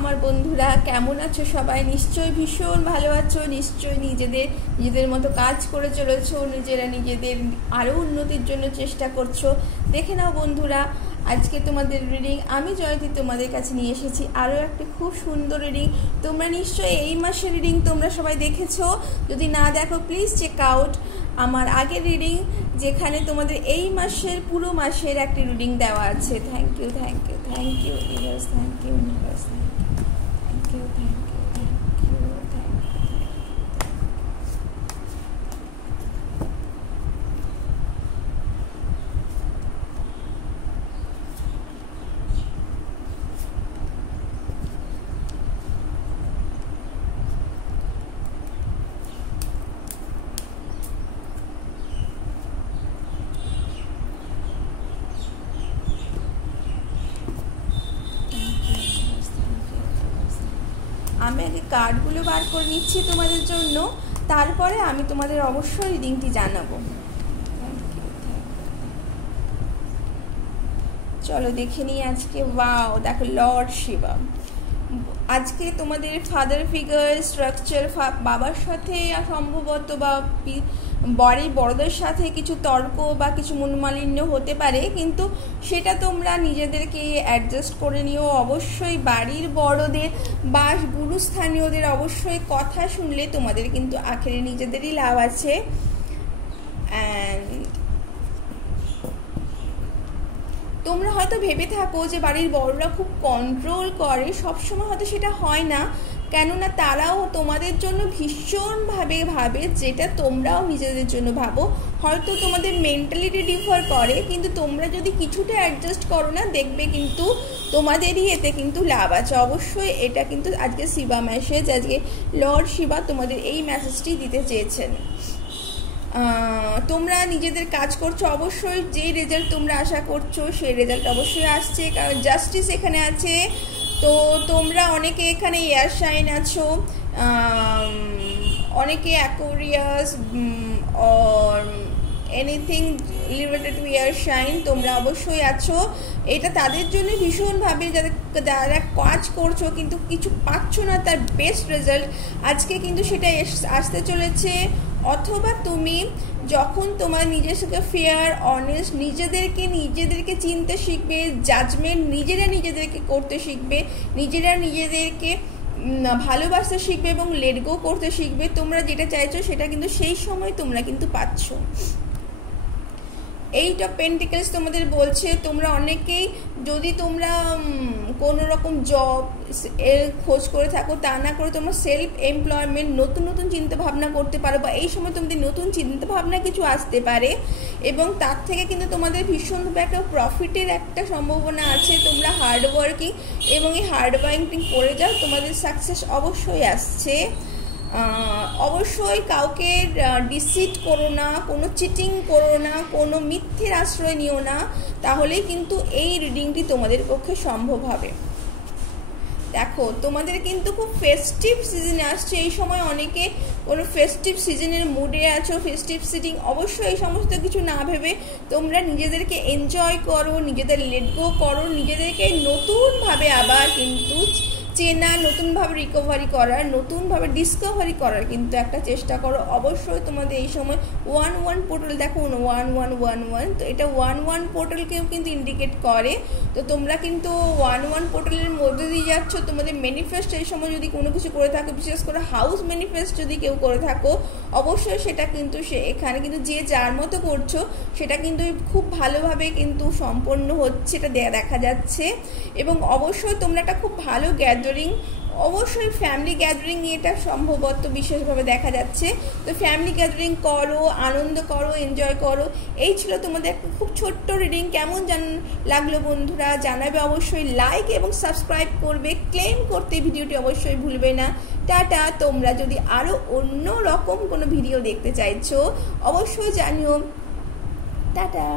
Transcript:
আমার বন্ধুরা, কেমন আছো সবাই? নিশ্চয়ই ভীষণ ভালো আছো। নিশ্চয়ই নিজেদের মতো কাজ করে চলেছো, নিজেরা নিজেদের আরও উন্নতির জন্য চেষ্টা করছো। দেখে নাও বন্ধুরা, আজকে তোমাদের রিডিং আমি জয়তী তোমাদের কাছে নিয়ে এসেছি আরও একটা খুব সুন্দর রিডিং। তোমরা নিশ্চয়ই এই মাসের রিডিং তোমরা সবাই দেখেছো। যদি না দেখো প্লিজ চেক আউট আমার আগের রিডিং, যেখানে তোমাদের এই মাসের পুরো মাসের একটা রিডিং দেওয়া আছে। Thank you thank you thank you universe, thank you universe, thank you thank you thank you thank you. আমি আগে কার্ডগুলো বার করে নিচ্ছি তোমাদের জন্য, তারপরে আমি তোমাদের অবশ্যই রিডিংটি জানাবো। চলো দেখে নিই আজকে। ওয়াও, দেখো লর্ড শিবা। আজকে তোমাদের ফাদার ফিগার স্ট্রাকচার, বাবার সাথে সম্ভবত বা বাড়ির বড়দের সাথে কিছু তর্ক বা কিছু মনোমালিন্য হতে পারে, কিন্তু সেটা তোমরা নিজেদেরকে অ্যাডজাস্ট করে নিও। অবশ্যই বাড়ির বড়দের বা গুরুস্থানীয়দের অবশ্যই কথা শুনলে তোমাদের কিন্তু আখেরে নিজেদেরই লাভ আছে। অ্যান্ড তোমরা হয়তো ভেবে থাকো যে বাড়ির বড়রা খুব কন্ট্রোল করে, সবসময় হয়তো সেটা হয় না, কেননা তারাও তোমাদের জন্য ভীষণভাবে ভাবে যেটা তোমরাও নিজেদের জন্য ভাবো। হয়তো তোমাদের মেন্টালিটি ডিফার করে, কিন্তু তোমরা যদি কিছুটা অ্যাডজাস্ট করো না, দেখবে কিন্তু তোমাদেরই এতে কিন্তু লাভ আছে। অবশ্যই এটা কিন্তু আজকে শিবা মেসেজ, আজকে লর্ড শিবা তোমাদের এই মেসেজটি দিতে চেয়েছেন। তোমরা নিজেদের কাজ করছো, অবশ্যই যেই রেজাল্ট তোমরা আশা করছো সেই রেজাল্ট অবশ্যই আসছে, কারণ জাস্টিস এখানে আছে। তো তোমরা অনেকে এখানে এয়ার সাইন আছো, অনেকে Aquarius or anything related to air sign তোমরা অবশ্যই আছো। এটা তাদের জন্য ভীষণভাবে যারা কাজ করছো কিন্তু কিছু পাচ্ছ না তার বেস্ট রেজাল্ট আজকে কিন্তু সেটা আসতে চলেছে। অথবা তুমি যখন তোমার নিজেকে ফেয়ার অনেস্ট নিজেদেরকে চিনতে শিখবে, জাজমেন্ট নিজেদেরকে করতে শিখবে, নিজেদেরকে ভালোবাসতে শিখবে এবং লেট গো করতে শিখবে, তোমরা যেটা চাইছো সেটা কিন্তু সেই সময় তোমরা কিন্তু পাচ্ছ। এইট অফ পেন্টিকলস তোমাদের বলছে তোমরা অনেকেই যদি তোমরা কোনো রকম জব এর খোঁজ করে থাকো, তা না করে তোমরা সেলফ এমপ্লয়মেন্ট নতুন চিন্তা ভাবনা করতে পারো, বা এই সময় তোমাদের নতুন চিন্তা ভাবনা কিছু আসতে পারে এবং তার থেকে কিন্তু তোমাদের ভীষণভাবে একটা প্রফিটের একটা সম্ভাবনা আছে। তোমরা হার্ডওয়ার্কিং এবং এই হার্ডওয়ার্কিং করে যাও, তোমাদের সাকসেস অবশ্যই আসছে। অবশ্যই কাউকে ডিসিট করো না, কোনো চিটিং করো না, কোনো মিথ্যের আশ্রয় নিও না, তাহলেই কিন্তু এই রিডিংটি তোমাদের পক্ষে সম্ভব হবে। দেখো তোমাদের কিন্তু খুব ফেস্টিভ সিজনে আসছে, এই সময় অনেকে কোনো ফেস্টিভ সিজনের মুডে আছো, ফেস্টিভ সিটিং। অবশ্যই এই সমস্ত কিছু না ভেবে তোমরা নিজেদেরকে এনজয় করো, নিজেদের লেট গো করো, নিজেদেরকে নতুনভাবে আবার কিন্তু চেনা, নতুনভাবে রিকভারি করার, নতুনভাবে ডিসকভারি করার কিন্তু একটা চেষ্টা করো। অবশ্যই তোমাদের এই সময় 1-1 পোর্টাল, দেখো 1111, তো এটা 1-1 পোর্টালকেও কিন্তু ইন্ডিকেট করে। তো তোমরা কিন্তু 1-1 পোর্টালের মধ্যে দিয়ে যাচ্ছ। তোমাদের ম্যানিফেস্ট এই সময় যদি কোনো কিছু করে থাকো, বিশেষ করে হাউস ম্যানিফেস্ট যদি কেউ করে থাকো, অবশ্যই সেটা কিন্তু এখানে কিন্তু যে যার মতো করছো সেটা কিন্তু খুব ভালোভাবে কিন্তু সম্পন্ন হচ্ছে, এটা দেখা যাচ্ছে। এবং অবশ্যই তোমরা একটা খুব ভালো অবশ্যই ফ্যামিলি গ্যাদারিং এটা সম্ভবত বিশেষভাবে দেখা যাচ্ছে। তো ফ্যামিলি গ্যাদারিং করো, আনন্দ করো, এনজয় করো। এই ছিল তোমাদের একটা খুব ছোট্ট রিডিং। কেমন লাগলো বন্ধুরা জানাবে, অবশ্যই লাইক এবং সাবস্ক্রাইব করবে, ক্লেম করতে ভিডিওটি অবশ্যই ভুলবে না। টাটা। তোমরা যদি আরও অন্য রকম কোনো ভিডিও দেখতে চাইছো অবশ্যই জানিও। টাটা।